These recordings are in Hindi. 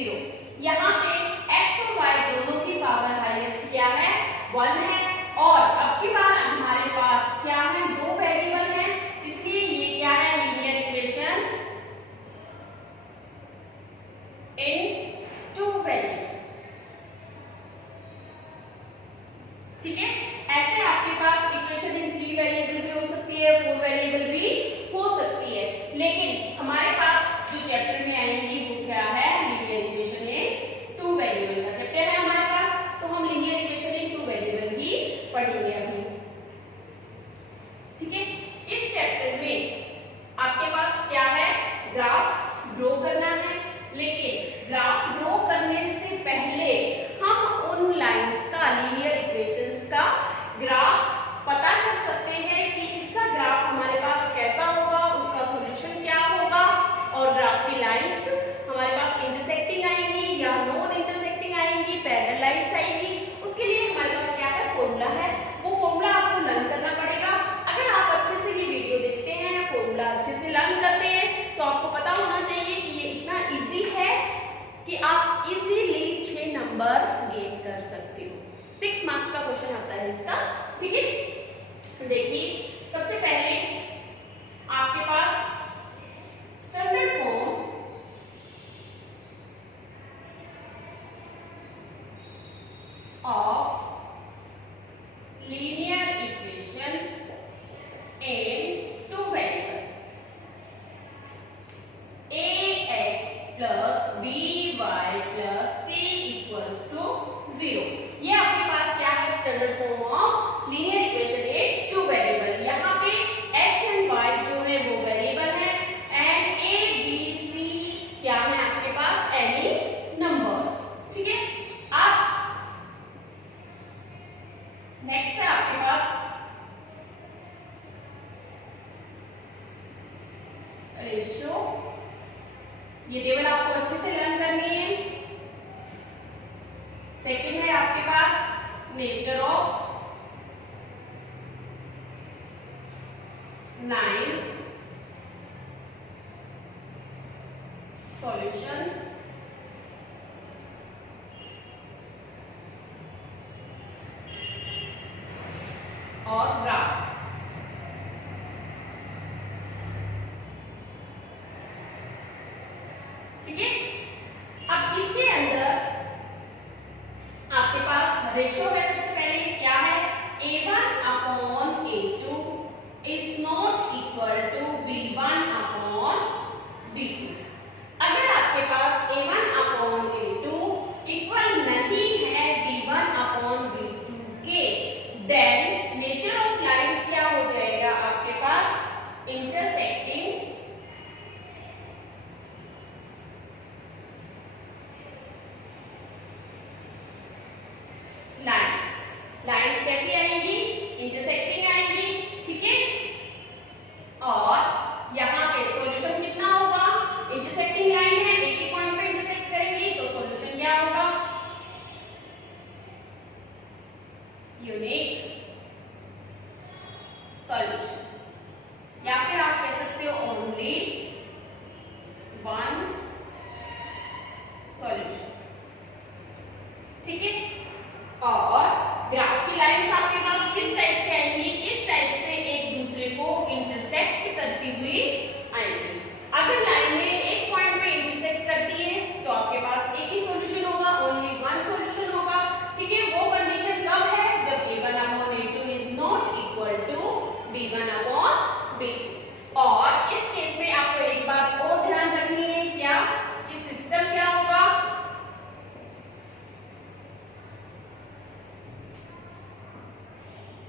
0। यहाँ पे x और y दोनों की पावर हाईएस्ट क्या है 1 है और अब की बार हमारे पास क्या है दो वेरिएबल हैं, इसलिए ये क्या है लीनियर इक्वेशन इन टू वेरिएबल। ठीक है, ऐसे आपके पास इक्वेशन इन 3 वेरिएबल भी हो सकती है, 4 वेरिएबल भी हो सकती है, लेकिन हमारे पास जो चैप्टर में आएंगी वो क्या है लीनियर इक्वेशन इन 2 वेरिएबल का चैप्टर है हमारे पास, तो हम लीनियर इक्वेशन इन 2 वेरिएबल ही पढ़ेंगे अभी। ठीक है, इस चैप्टर में आपके पास क्या है ग्राफ ड्रॉ करना है, लेकिन ग्राफ ड्रॉ करने से पहले हम उन लाइंस का लीनियर इक्वेशंस का ग्राफ पता कर सकते हैं कि इसका ग्राफ हमारे पास कैसा होगा, उसका सॉल्यूशन क्या होगा, और ग्राफ की लाइंस हमारे पास इंटरसेक्टिंग आएंगी या नॉन इंटरसेक्टिंग आएंगी, पैरेलल लाइंस आएंगी, उसके लिए हमारे पास क्या है फॉर्मूला है, वो फॉर्मूला आपको लर्न करना पड़ेगा। अगर आप अच्छे से ये वीडियो देखते हैं, फॉर्मूला अच्छे से लर्न करते हैं, तो आपको पता होना चाहिए कि ये इतना इजी है कि आप इजीली 6 नंबर गेन कर सकते हो। 6 मार्क्स का क्वेश्चन आता है इसका। ठीक है, देखिए सबसे पहले आपके पास standard form of linear equation in 2 variable ax plus by plus c equals to 0। ये आपके पास क्या है standard form of linear equation in 2 variable. यहाँ पे x एंड y जो है वो वेरिएबल है एंड a b c क्या है आपके पास एनी नंबर्स। ठीक है, अब नेक्स्ट है आपके पास रेशियो, ये टेबल आपको अच्छे से लर्न करनी है। सेकंड है आपके पास नेचर ऑफ लाइंस, सॉल्यूशन, और ग्राफ। ठीक है, अब इसके अंदर आपके पास रेशियो है। सबसे पहले क्या है a1 upon a2 is not equal to b1 upon b2। अगर आपके पास a1 अपॉन a2 इक्वल नहीं है b1 अपॉन b2 के, देन नेचर ऑफ लाइंस क्या हो जाएगा आपके पास इंटरसेक्टिंग लाइंस। लाइंस कैसी आएंगी इंटरसेक्टिंग आएंगी। ठीक है, और यहाँ पे सॉल्यूशन कितना होगा, इंटरसेक्टिंग लाइन है एक ही पॉइंट पे इंटरसेक्ट करेंगी तो सॉल्यूशन क्या होगा यूनिक सॉल्यूशन, या फिर आप कह सकते हो ओनली वन सॉल्यूशन। ठीक है, और ग्राफ की लाइंस आपके पास किस टाइप से आएंगी, इस टाइप से एक दूसरे को इंटरसेक्ट करती हुई आएंगी। अगर लाइनें एक पॉइंट पे इंटरसेक्ट करती है तो आपके पास एक ही सॉल्यूशन होगा, ओनली वन सॉल्यूशन होगा। ठीक है, वो कंडीशन कब है जब a1 upon a2 is not equal to b1 upon b2। और इस केस में आपको एक बात और ध्यान रखनी है, क्या कि सिस्टम क्या होगा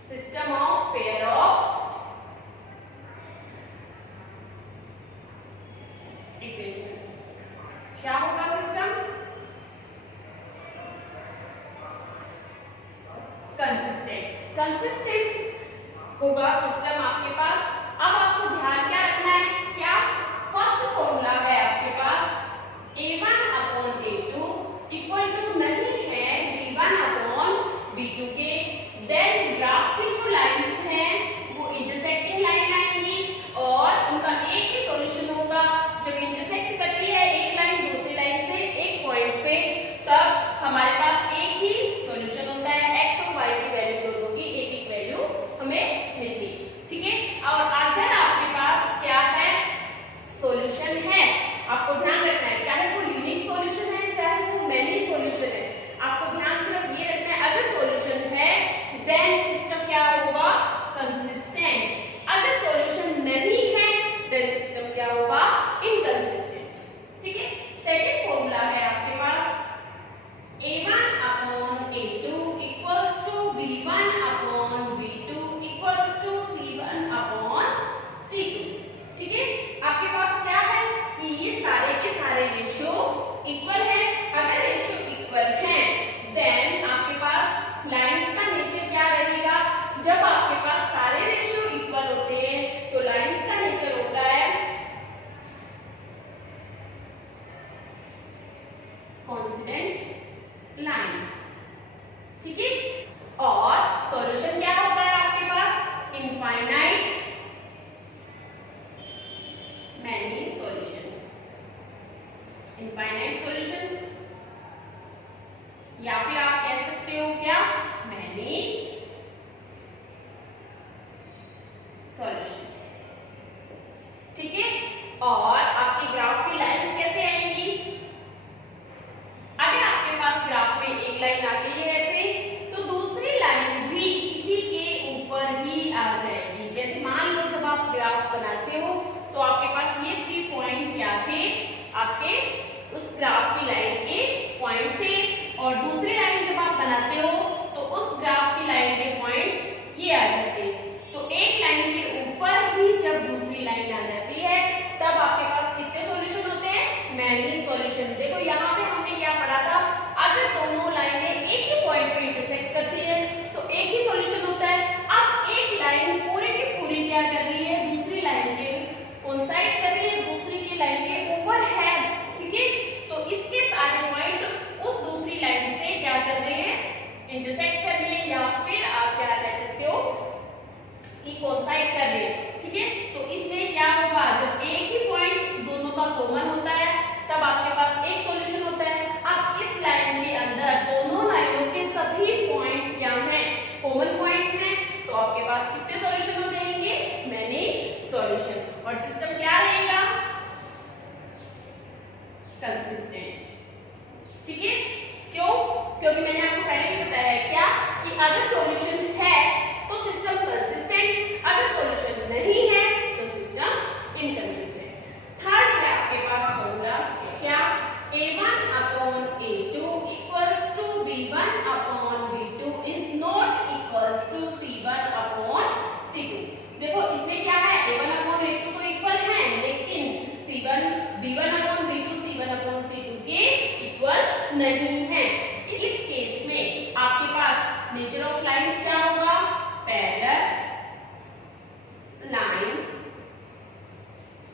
system of pair of equations. क्या होगा सिस्टम कंसिस्टेंट। कंसिस्टेंट होगा सिस्टम आपके इनफाइनाइट सॉल्यूशन, या फिर आप कह सकते हो क्या, मैनी सॉल्यूशन। ठीक है, और आपके ग्राफ की लाइंस कैसे आएंगी? अगर आपके पास ग्राफ में एक लाइन आ गई है ऐसे, तो दूसरी लाइन भी इसी के ऊपर ही आ जाएगी। जैसे मान लो जब आप ग्राफ बनाते हो तो आपके पास ये 3 पॉइंट क्या थे, आपके उस ग्राफ की लाइन के पॉइंट थे, और दूसरी लाइन जब आप बनाते हो तो उस ग्राफ की लाइन के पॉइंट ये आ जाते हैं। तो एक लाइन के ऊपर ही जब दूसरी लाइन आ जाती है तब आपके पास कितने सॉल्यूशन होते हैं, मैनी सॉल्यूशन। देखो यहाँ पे हमने क्या पढ़ा था, अगर दोनों लाइनें एक ही पॉइंट पे इंटरसेक्ट करती है तो एक ही सॉल्यूशन होता है। अब एक लाइन पूरी की पूरी क्या कर रही है, दूसरी लाइन के कोइंसाइड कर रही है, दूसरी की लाइन के ऊपर है। ठीक है, तो इसके सारे पॉइंट उस दूसरी लाइन से क्या कर रहे हैं, इंटरसेक्ट कर रहे हैं, या फिर आप क्या कह सकते हो कि कोइंसाइड कर रहे हैं। ठीक है, तो इसमें क्या होगा, जब एक ही पॉइंट दोनों का कॉमन होता है तब आपके पास एक सॉल्यूशन होता है। अब इस लाइन के अंदर दोनों लाइनों के सभी पॉइंट क्या हैं, कॉमन पॉइंट हैं, तो आपके पास कितने सॉल्यूशन हो जाएंगे, मैनी सॉल्यूशन। और सिस्टम क्या रहेगा, कंसिस्टेंट। ठीक है, क्यों, क्योंकि मैंने आपको पहले भी बताया है क्या, कि अगर सॉल्यूशन है तो सिस्टम कंसिस्टेंट, अगर सॉल्यूशन नहीं है तो सिस्टम इनकंसिस्टेंट। थर्ड है आपके पास फॉर्मूला क्या, a1 upon a2 equals to b1 upon b2 is not equals to c1 upon c2। देखो इसमें क्या है, a1 upon a2 तो इक्वल है, लेकिन c1 b1 upon b2 c1 upon c2 के इक्वल नहीं है। इस केस में आपके पास नेचर ऑफ लाइंस क्या होगा, पैरेलल लाइंस।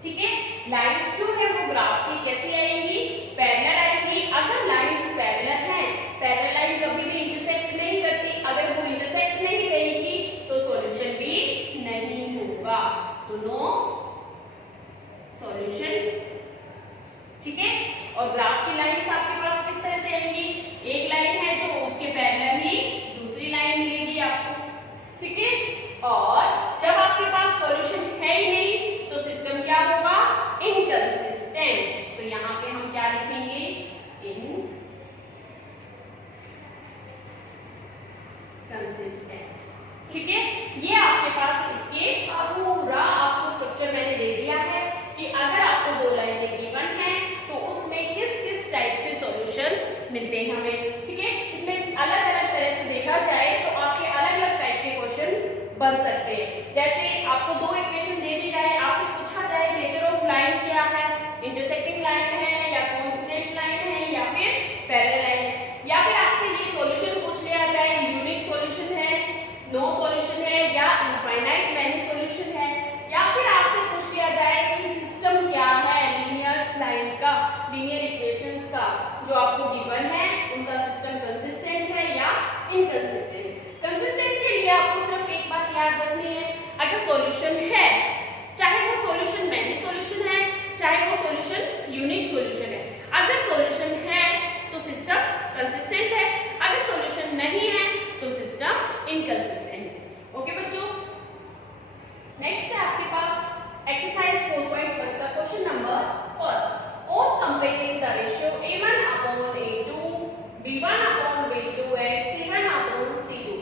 ठीक है, लाइंस जो है वो ग्राफ की कैसी आएंगी, पैरेलल आएंगी। अगर लाइंस पैरेलल हैं, पैरेलल लाइन कभी भी इंटरसेक्ट नहीं करती, अगर वो इंटरसेक्ट नहीं करेगी तो सॉल्यूशन भी नहीं होगा, तो नो सॉल्यूशन। ठीक है, और ग्राफ की लाइंस आपके पास किस तरह से आएंगी, एक लाइन है जो उसके पैरेलल ही दूसरी लाइन मिलेगी आपको। ठीक है, और जब आपके पास सॉल्यूशन है ही नहीं तो सिस्टम क्या होगा, इनकंसिस्टेंट। तो यहाँ पे हम क्या लिखेंगे, इनकंसिस्टेंट। ठीक है, ये आपके पास इसके पूरा आपको स्ट्रक्चर मैंने दे दिया है कि अगर आपको दो लाइनें गिवन है तो उसमें किस किस टाइप से सॉल्यूशन मिलते हैं हमें। ठीक है, इसमें अलग अलग तरह से देखा जाए तो आपके अलग अलग टाइप के क्वेश्चन बन सकते हैं। जैसे आपको दो इक्वेशन दे दी जाए, आपसे पूछा जाए नेचर ऑफ लाइन क्या है, इंटरसेक्टिंग लाइन है या कांस्टेंट लाइन है या फिर पैरेलल लाइन है, या फिर आपसे ये सॉल्यूशन पूछ लिया जाए, यूनिक सॉल्यूशन है, नो सॉल्यूशन है, या इनफाइनाइट मैनी सॉल्यूशन है, या फिर आपसे पूछ लिया जाए कि सिस्टम क्या है लीनियर लाइन का, लीनियर इक्वेशंस का जो आपको गिवन है, उनका सिस्टम कंसिस्टेंट है या इनकंसिस्टेंट। कंसिस्टेंट के लिए आपको सिर्फ एक बात याद रखनी है, अगर सॉल्यूशन है, चाहे वो सॉल्यूशन मैनी सॉल्यूशन है, चाहे वो सॉल्यूशन यूनिक सॉल्यूशन है, अगर सॉल्यूशन है तो सिस्टम कंसिस्टेंट है, अगर सॉल्यूशन नहीं है तो सिस्टम इनकंसिस्टेंट है। ओके बच्चों, नेक्स्ट है आपके पास एक्सरसाइज 4.1 का question number first, on comparing the ratio a1 upon a2 b1 upon b2 and c1 upon c2।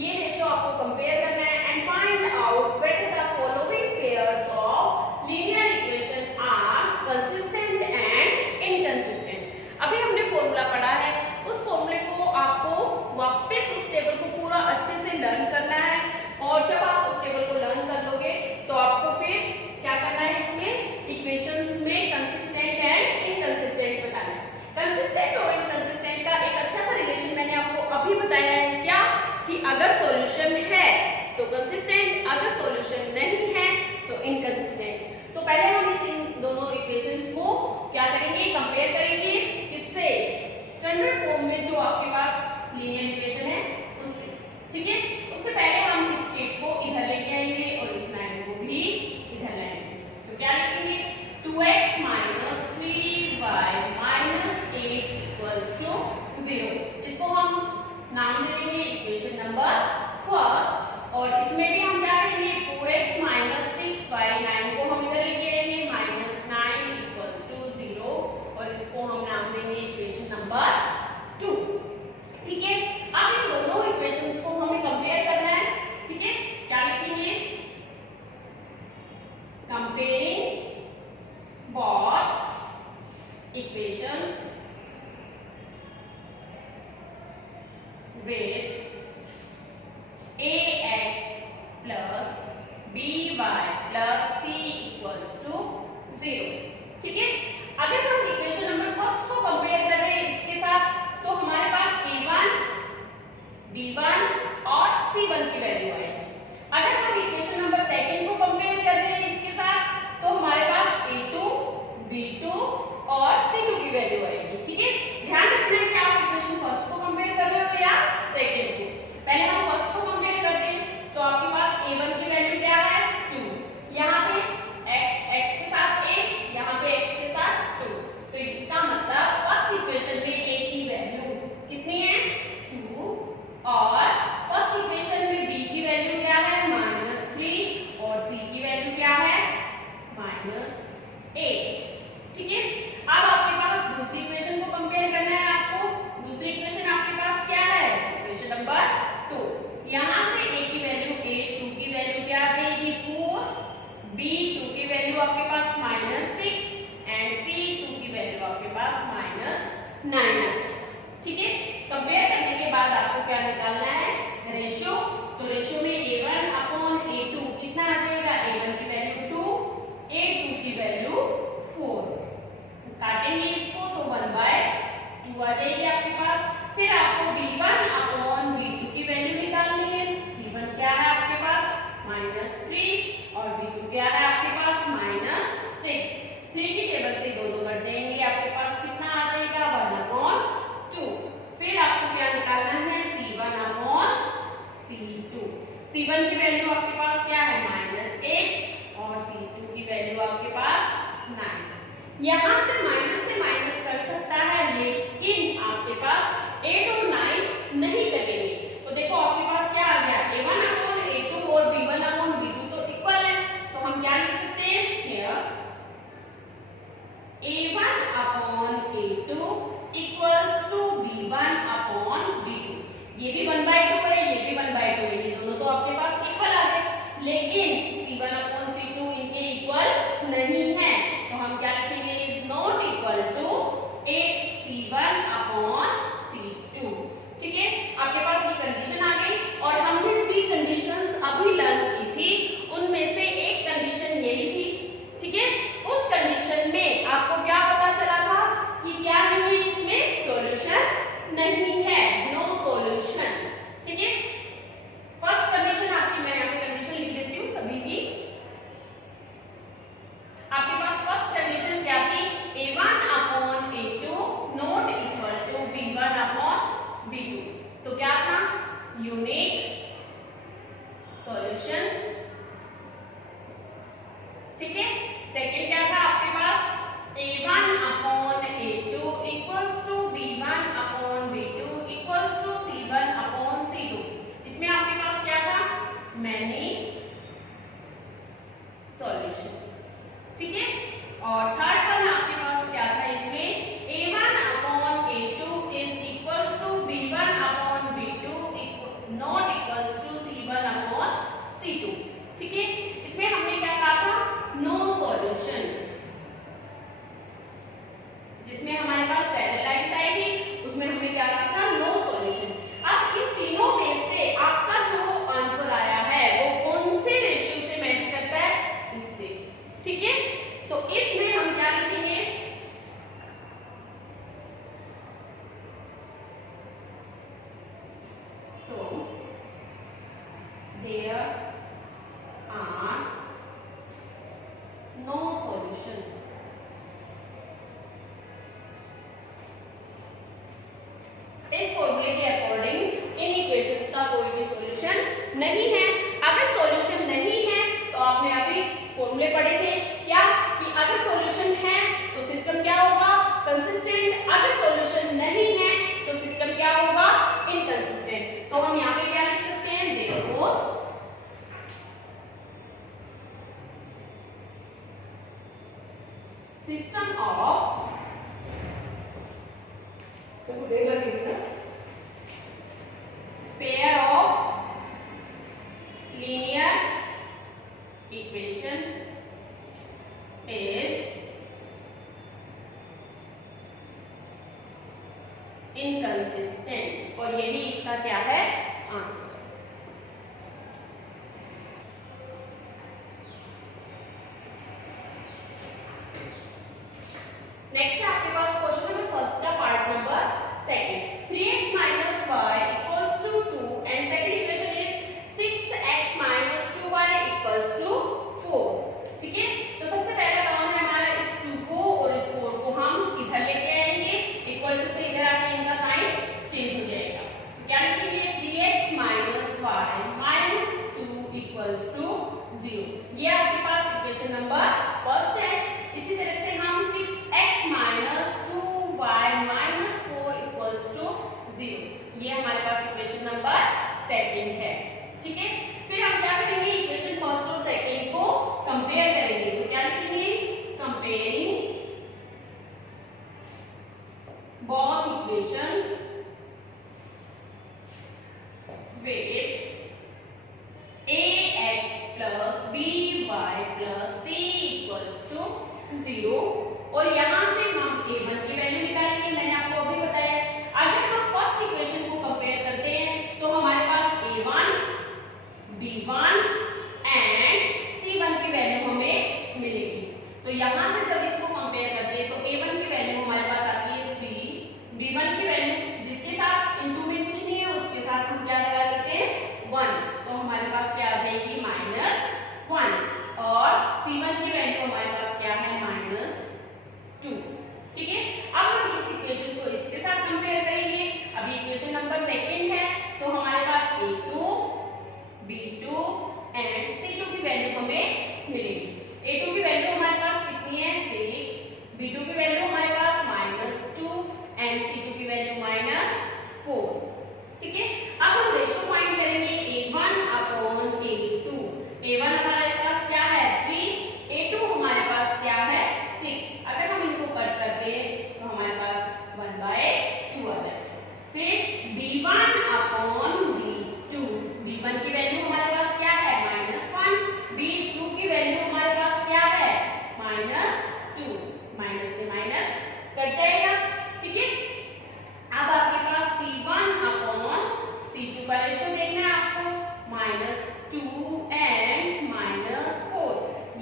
ये रेशियो आपको कंपेयर करना है and find out whether the following pairs of linear equation are consistent and inconsistent। अभी हमने फॉर्मूला पढ़ा है, उस फॉर्मूले को आपको वापस उस टेबल को पूरा अच्छे से लर्न करना है, और जब आप उस टेबल को लर्न कर लोगे तो आपको फिर क्या करना है, इसमें इक्वेशंस में कंसिस्टेंट एंड इनकंसिस्टेंट बताना है। कंसिस्टेंट और इनकंसिस्टेंट का एक अच्छा सा रिलेशन मैंने आपको अभी बताया है, क्या कि अगर सॉल्यूशन है तो कंसिस्टेंट, अगर सॉल्यूशन नहीं है तो इनकंसिस्टेंट। तो पहले हम इस दोनों इक्वेशंस को क्या करेंगे, कंपेयर करेंगे, किससे, स्टैंडर्ड फॉर्म में जो आपके पास लीनियर इक्वेशन है उससे। ठीक है, उससे पहले हम इस टिप को इधर लेके आएंगे और इस लाइन को भी इधर लाएंगे। तो क्या लिखेंगे, 2x - 3y comparing both equations with ax plus by plus c equals to 0। ठीक है, अगर हम इक्वेशन नंबर फर्स्ट को कंपेयर कर रहे हैं इसके साथ, तो हमारे पास a1 b1 और c1 की वैल्यू आएगी। अगर हम इक्वेशन नंबर सेकंड को कंपेयर कर रहे हैं इसके साथ, तो हमारे पास a2 b2 और c2 की वैल्यू आएगी। ठीक है, ध्यान रखना है कि आप इक्वेशन फर्स्ट को कंपेयर कर रहे हो या सेकंड को। पहले हम फर्स्ट को कंपेयर करते हैं, तो आपके पास a1 की वैल्यू क्या है 2, यहाँ पे x के साथ a, यहाँ पे x के साथ 2, तो इसका मतलब फर्स्ट इक्वेशन में a की वैल्यू कितनी है 2 और फर्स्ट इक्वेशन में b की वैल्यू क्या है -3 और c की वैल्यू क्या है -8। ठीक है, अब आपके पास दूसरी इक्वेशन को कंपेयर करना है आपको। दूसरी इक्वेशन आपके पास क्या है इक्वेशन नंबर 2, यहाँ से a की वैल्यू 8, 2 की वैल्यू क्या आ जाएगी 4, b2 की वैल्यू आपके पास -6 एंड c2 की वैल्यू आपके पास -9 आ जाएगी। ठीक है, कंपेयर करने के बाद आपको क्या निकालना है रेशियो। तो रेशियो में a1 अपॉन a2 कितना आ जाएगा, a1 की वैल्यू 2, a2 की वैल्यू 4, काटेंगे इसको तो 1/2 आ जाएगी आपके पास। फिर आपको b1 अपॉन b2 की वैल्यू निकालनी है। b1 क्या है आपके पास -3 और b2 क्या है आपके पास -6। 3 की टेबल से दोनों कट जाएंगे, आपके पास कितना आ जाएगा 1/2। फिर आपको क्या निकालना है c1 अपॉन c2। c1 की वैल्यू आपके पास क्या है -8 और c2 की वैल्यू आपके पास 9। यहाँ से माइनस कर सकता है, लेकिन आपके पास 8 और 9 नहीं लगेंगे। तो देखो आपके पास क्या आ गया a1 अपॉन a2 और b1 अपॉन b2 तो इक्वल है, तो हम क्या लिख सकते हैं here a1 upon a2 equals to b1 upon b2। ये भी 1/2 है, ये भी 1/2 है, ये दोनों तो आपके पास इक्वल आ गए, लेकिन c1 अपॉन c2 इनके इक्वल नहीं है, तो हम क्या लिखेंगे is not equal to c1 upon c2। ठीक है, आपके पास ये कंडीशन आ गई और हमने 3 कंडीशंस अभी लर्न की थी, उनमें से एक कंडीशन यही थी। ठीक है, उस कंडीशन में आपको क्या पता चला था कि क्या नहीं है इसमें सॉल्यूशन नहीं है, नो सॉल्यूशन। ठीक है, फर्स्ट कंडीशन आपकी मैं यहाँ पे कंडीशन लिख देती हूँ सभी की। आपके पास फर्स्ट कंडीशन क्या थी a1 upon a2 not equal to b1 upon b2, तो क्या था यूनिक सॉल्यूशन। ठीक है, सेकंड क्या था आपके पास a1 upon a2 equals to b1 upon b2 equals to c1 upon c2। इसमें आपके पास क्या था मैनी सॉल्यूशन। ठीक है, और थर्ड वन आपके पास क्या था इसमें a1 upon a2 is equals to b1 upon b2 not equals to c1 upon c2। ठीक है, इसमें हमने क्या कहा था नो सॉल्यूशन, जिसमें हमारे पास पैरेलल लाइंस आएगी उसमें हमने क्या कहा था नो सॉल्यूशन। अब इन तीनों में से आपका जो आंसर आया है वो कौन से रेशियो से मैच करता है इससे। ठीक है, तो इसमें हम क्या लिखेंगे so there are no solution. इस फॉर्मूले के अकॉर्डिंग इन इक्वेशंस का कोई भी सॉल्यूशन नहीं है। अगर सॉल्यूशन नहीं है तो आपने अभी फॉर्मूले पढ़े थे क्या कि अगर सॉल्यूशन है तो सिस्टम क्या होगा कंसिस्टेंट, अगर सॉल्यूशन नहीं है तो सिस्टम क्या होगा इनकंसिस्टेंट। तो हम यहाँ पे क्या लिख सकते हैं therefore system of pair of linear equation is inconsistent और यही इसका क्या है आंसर। नेक्स्ट है आपके पास क्वेश्चन नंबर फर्स्ट का part number second 3x minus y equals to 2 and second equation is 6x minus 2y equals to 4। ठीक है, तो सबसे पहला काम है हमारा इस 2 को और इस 4 को हम इधर लेके आएंगे, इक्वल टू से इधर आके इनका साइन चेंज हो जाएगा। तो क्या लिखेंगे 3x minus y minus 2 equals to 0। ये आपके पास इक्वेशन नंबर फर्स्ट है। इसी तरह से हम 6x minus 2y minus 4 equals to 0, ये हमारे पास इक्वेशन नंबर सेकंड है। ठीक है, फिर हम क्या करेंगे इक्वेशन फर्स्ट और सेकंड को कंपेयर करेंगे। तो क्या लिखेंगे comparing both equation with ax plus by plus c equals to 0 और यहां से हम a1 की वैल्यू निकालेंगे। मैंने आपको अभी बताया अगर हम फर्स्ट इक्वेशन को कंपेयर करते हैं तो हमारे पास a1 b1 एंड c1 की वैल्यू हमें मिलेगी। तो यहां से जब इसको कंपेयर करते हैं तो a1 की वैल्यू हमारे पास आती है 3, b1 की वैल्यू जिसके साथ इनटू में कुछ नहीं है उसके साथ हम क्या लगा देते हैं 1, तो हमारे पास क्या आ जाएगी -1 और c1 की वैल्यू हमारे पास क्या है -2। ठीक है, अब हम इस इक्वेशन को इसके साथ कंपेयर करेंगे। अभी इक्वेशन नंबर सेकंड है तो हमारे पास a2 b2 एंड c2 की वैल्यू हमें मिलेगी। a2 की वैल्यू हमारे पास कितनी है 6, b2 की वैल्यू हमारे पास -2 एंड c2 की वैल्यू -4। ठीक है, अब हम रेशियो फाइंड करेंगे a1 अपॉन a2। a1 हमारे पास क्या है 3, a2 हमारे पास क्या है 6। अगर हम इनको कट करते हैं तो हमारे पास 1/2 आ जाएगा। फिर b1 अपॉन b2, b1 की वैल्यू हमारे पास क्या है -1, b2 की वैल्यू हमारे पास क्या है -2, माइनस से माइनस कट जाएगा। ठीक है, अब आपके पास c1 अपॉन c2 का रेशियो देखना है आपको -2 एंड -4,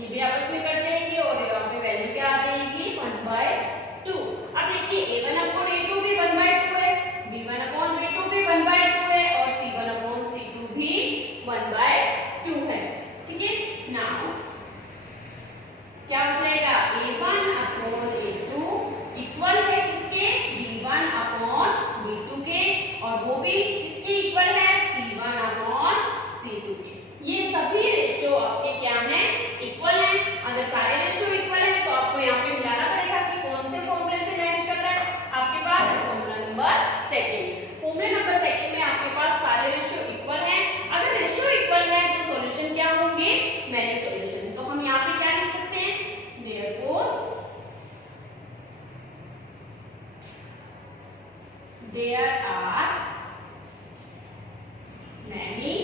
ये भी आपस में कट जाएंगे और यहाँ पे वैल्यू क्या आ जाएगी 1/2। अब देखिए a1 अपॉन a2 भी 1/2 है, b1 अपॉन b2 भी 1/2 है और c1 अपॉन c2 भी 1/2 है। ठीक है, नाउ क्या हो जाएगा a1 अपॉन a2 इक्वल है किसके b1 अपॉन b2 के और वो भी किसके इक्वल है c1 अपॉन c2 के। ये सभी रेशियो आपके क्या हैं इक्वल हैं। अगर सारे रेशियो इक्वल हैं तो आपको यहाँ पे मिलाना पड़ेगा कि कौन से फॉर्मूले से मैच कर रहा है। आपके पास formula number second, formula number second में आपके पास सारे रेशियो इक्वल हैं। अगर रेशियो इक्वल है तो सॉल्यूशन क्या होंगे मैनी सॉल्यूशन। तो हम यहाँ पे क्या लिख सकते हैं therefore there are many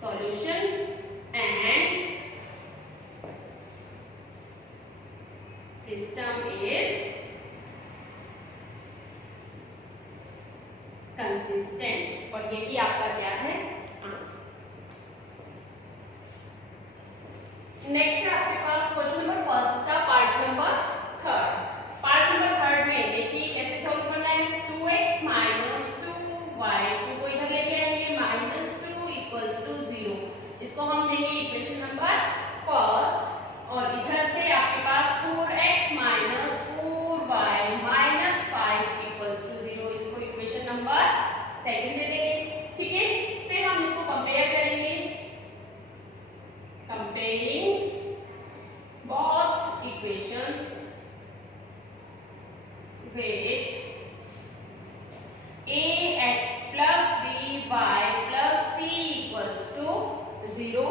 solution and system is consistent और यही आपका क्या है आंसर। नेक्स्ट है आपके पास क्वेश्चन नंबर फर्स्ट का part number third. Part number third में देखिए कैसे सॉल्व करना है 2x minus 2y, 2 को इधर लेके आएंगे -2 equals to 0, इसको हम देंगे इक्वेशन नंबर फर्स्ट और इधर से आपके पास 4x minus 4y minus 5 equals to 0, इसको इक्वेशन नंबर सेकंड दे देंगे। ठीक है, फिर हम इसको कंपेयर करेंगे comparing both equations with ax plus by plus c equals to 0।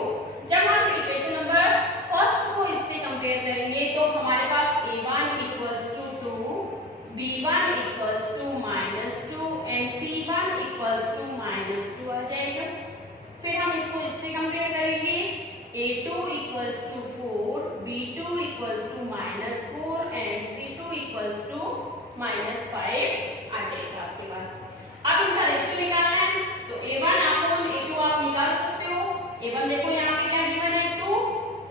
जब हम इक्वेशन नंबर फर्स्ट को इससे कंपेयर करेंगे तो हमारे पास a1 equals to 2, b1 equals to -2 and c1 equals to -2 आ जाएगा। फिर हम इसको इससे कंपेयर करेंगे a2 equals -5 आ जाएगा आपके पास। अब इनका रेशियो निकालना है तो a1 अपॉन a2 आप निकाल सकते हो। a1 देखो यहाँ पे क्या गिवन है 2,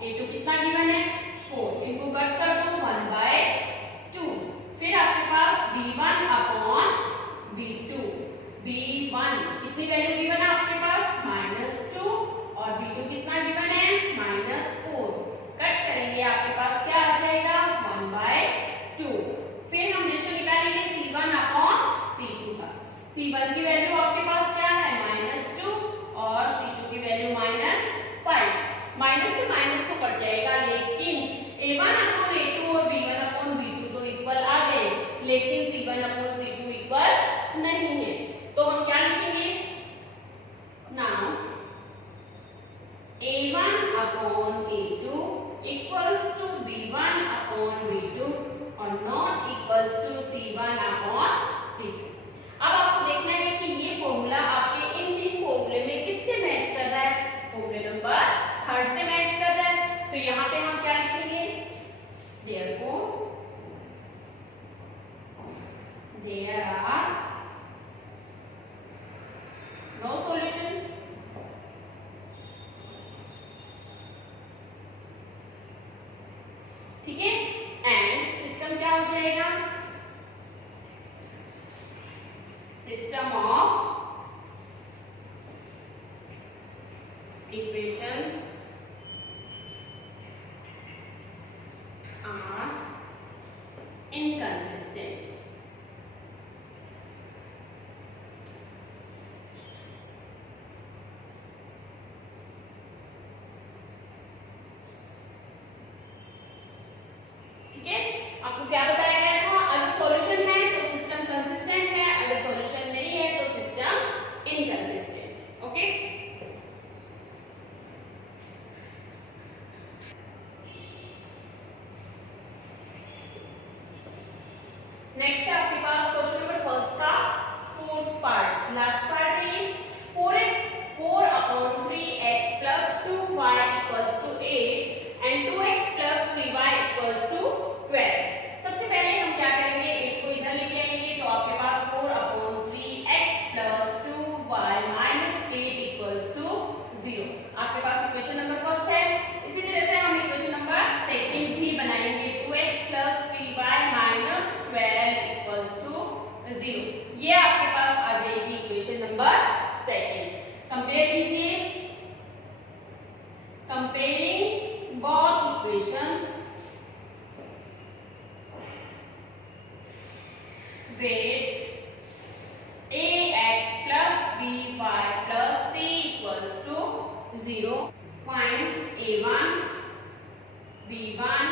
a2 कितना गिवन है 4, इनको कट कर दो 1/2। फिर आपके पास b1 अपॉन b2, b1 कितनी वैल्यू गिवन है आपके पास -2 और b2 कितना गिवन है -4, कट करेंगे आपके पास क्या आ जाएगा 1/2। फिर हम रेशियो निकालेंगे c1 अपॉन c2 का। c1 की वैल्यू आपके पास क्या है -2 और c2 की वैल्यू -5। माइनस से माइनस को कट जाएगा, लेकिन a1 अपॉन a2 और b1 अपॉन b2 तो इक्वल आ गए, लेकिन c1 अपॉन c2 इक्वल नहीं है। तो हम क्या लिखेंगे now a1 upon a2 equals to b1 upon b2 और not equals to c1 upon c2। अब आपको देखना है कि ये फॉर्मूला आपके इन तीन फॉर्मूले में किससे मैच कर रहा है, फॉर्मूले नंबर 3 से मैच कर रहा है। तो यहाँ पे हम क्या लिखेंगे therefore there are no solution ठीक है, एंड सिस्टम क्या हो जाएगा system of equation are inconsistent। ठीक है, आपको क्या बताया गया था, अगर सॉल्यूशन है तो सिस्टम कंसिस्टेंट है, अगर सॉल्यूशन नहीं है तो सिस्टम इनकंसिस्टेंट। ओके, नेक्स्ट है आपके पास क्वेश्चन नंबर फर्स्ट का फोर्थ पार्ट, लास्ट पार्ट है ये। 4 upon 3x plus 2y equals to 8 and 2x plus 3y equals to 12। सबसे पहले हम क्या करेंगे, 8 को इधर लेके आएंगे तो आपके पास 4 upon 3x plus 2y minus 8 equals to 0 आपके पास इक्वेशन नंबर फर्स्ट है। इसी तरह से हम इक्वेशन नंबर सेकंड भी बनाएंगे, 2x plus 3y minus 12 equals to 0। ये आपके पास आ जाएगी इक्वेशन नंबर सेकंड। कंपेयर कीजिए, comparing both equations with ax plus by plus c equals to 0, find a1 b1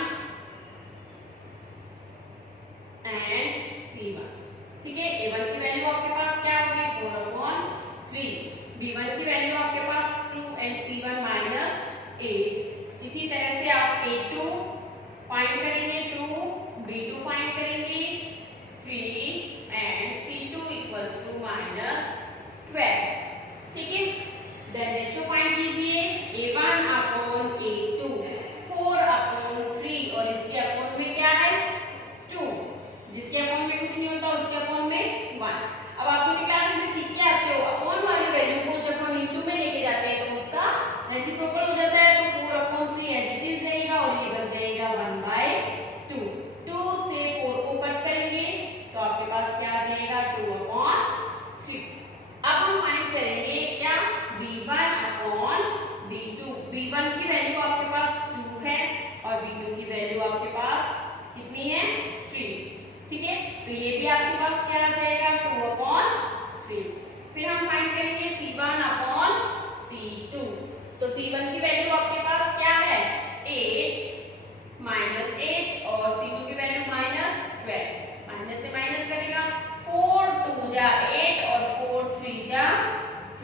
and c1। ठीक है, a1 की वैल्यू आपके पास क्या होगी 4 अपॉन 3, b1 की वैल्यू आपके पास 2 एंड c1 माइनस 8। इसी तरह से आप a2 फाइंड करेंगे 2, b2 फाइंड करेंगे 3 and c2 equals to minus 12। ठीक है, देन रेशियो फाइंड कीजिए, a1 अपॉन a2 4 अपॉन 3 और इसके अपॉन में क्या है 2, जिसके अपॉन में कुछ नहीं होता उसके अपॉन में 1। अब आप छोटी क्लास में सीख के आते हो, अपॉन वाली वैल्यू को जब हम इनटू में लेके जाते हैं तो उसका रेसिप्रोकल हो जाता है, तो 4 अपॉन 3 एज इट इज रहेगा और ये बन जाएगा 1/2। 2 से 4 को कट करेंगे तो आपके पास क्या आ जाएगा 2 अपॉन 3। अब हम फाइंड करेंगे क्या b1 अपॉन b2। b1 की वैल्यू आपके पास 2 है और b2 की वैल्यू आपके पास कितनी है 3। ठीक है, तो ये भी आपके पास क्या आ जाएगा 2 अपॉन 3। फिर हम फाइंड करेंगे c1 अपॉन c2। तो c1 की वैल्यू आपके पास क्या है 8 माइनस 8 और c2 की वैल्यू माइनस 12। माइनस से माइनस करेगा 4 2 जा 8 और 4 3 जा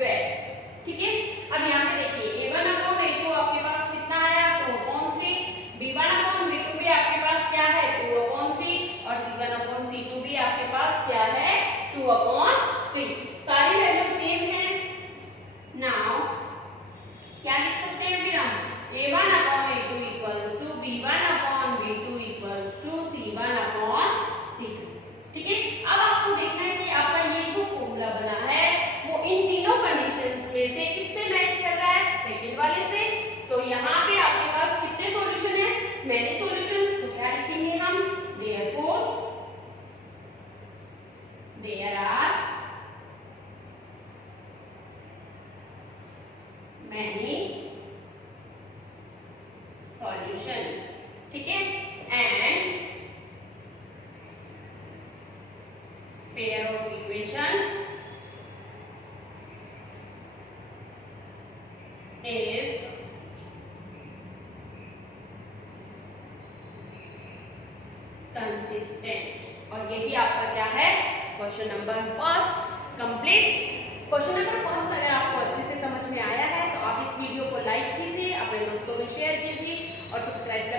12। ठीक है, अब यहाँ पे देखिए a1 अपॉन a2 आपके पास कितना आया 2 अपॉन 3, b1 अपॉन b2 भी आपके पास क्या है 2 अपॉन 3 और c1 अपॉन c2 भी आपके पास क्या है 2 अपॉन 3। सारी वैल्यू सेम है। नाउ क्या लिख सकते हैं फिर हम मैनी सॉल्यूशन, तो क्या लिखेंगे हम? Therefore there are many solution, ठीक है। And pair of equation is consistent। और यही आपका क्या है? Question number first complete. Question number first अगर आपको अच्छे से समझ में आया है तो आप इस वीडियो को लाइक कीजिए, अपने दोस्तों में शेयर कीजिए और सब्सक्राइब